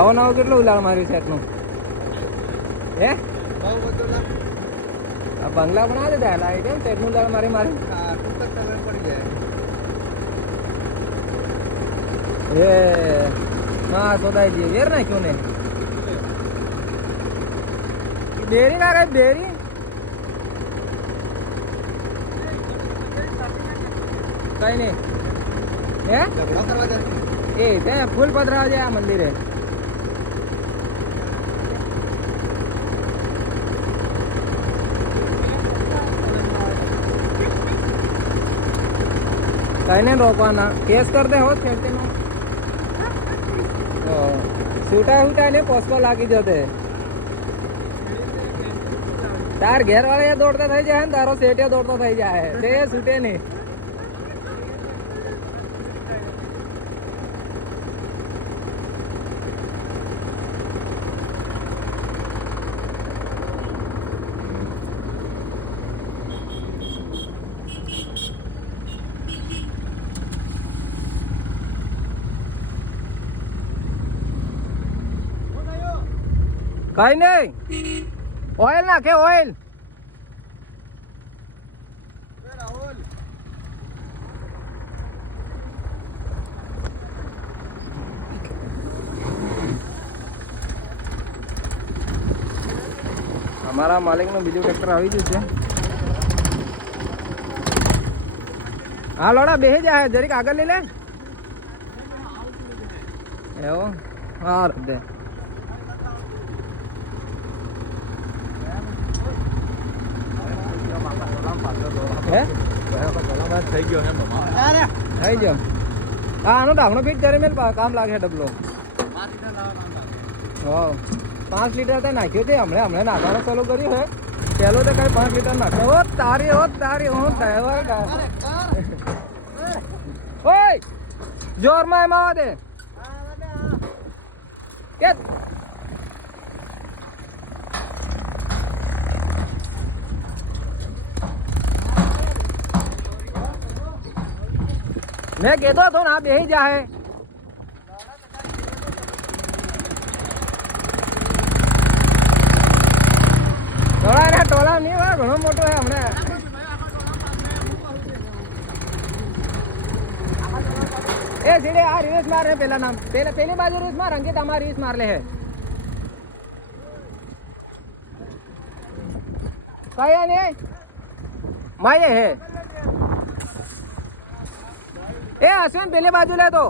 આવો નવો કેટલો ઉલાળ માર્યું છે એટલું હે આ બંગલા પણ આ દીધા લાઈ કેમ એટલું ઉલાળ મારી મારી એ હા સોદાઈ જી વેર નાખ્યું ને દેરી ના કઈ દેરી કઈ નઈ હે એ ત્યાં ફૂલ પધરાવા જાય આ મંદિરે કઈ નહીં રોકવાના કેસ કર દે હોત ખેડતી નો છૂટા ને પોસ્કો લાગી જતે તાર ઘેર વાળા દોડતા થઈ જાય ને તારો સેટિયા દોડતો થઈ જાય તે છૂટે નહીં કઈ નહીં ઓઇલ નાખે ઓઇલ અમારા માલિકનું બીજું ટ્રેક્ટર આવી ગયું છે હા લોડા બેસી જાય જરીક આગળ લઈ લે એવું હા દે થઈ ગયો હા આનો ઢાંકણો ફિટ કરે મેં કામ લાગે ડબલો 5 લીટર તો નાખ્યો છે હમણાં નાખવાનું ચાલુ કર્યું હે પેલો તો કઈ 5 લીટર નાખ્યો તારી હું ડ્રાઈવર ઓય જોરમાં એમાં આવા દે કે मैं कहता तो ना बेही जाए टोला नहीं हुआ घणो मोटो है हमने ए सीधे आ रिवर्स मार रहे पहला नाम पहली बाजू रिवर्स मार अंकित हमारी रिवर्स मार ले है कहीं नहीं माये है ए अश्विन पहले बाजू ले तो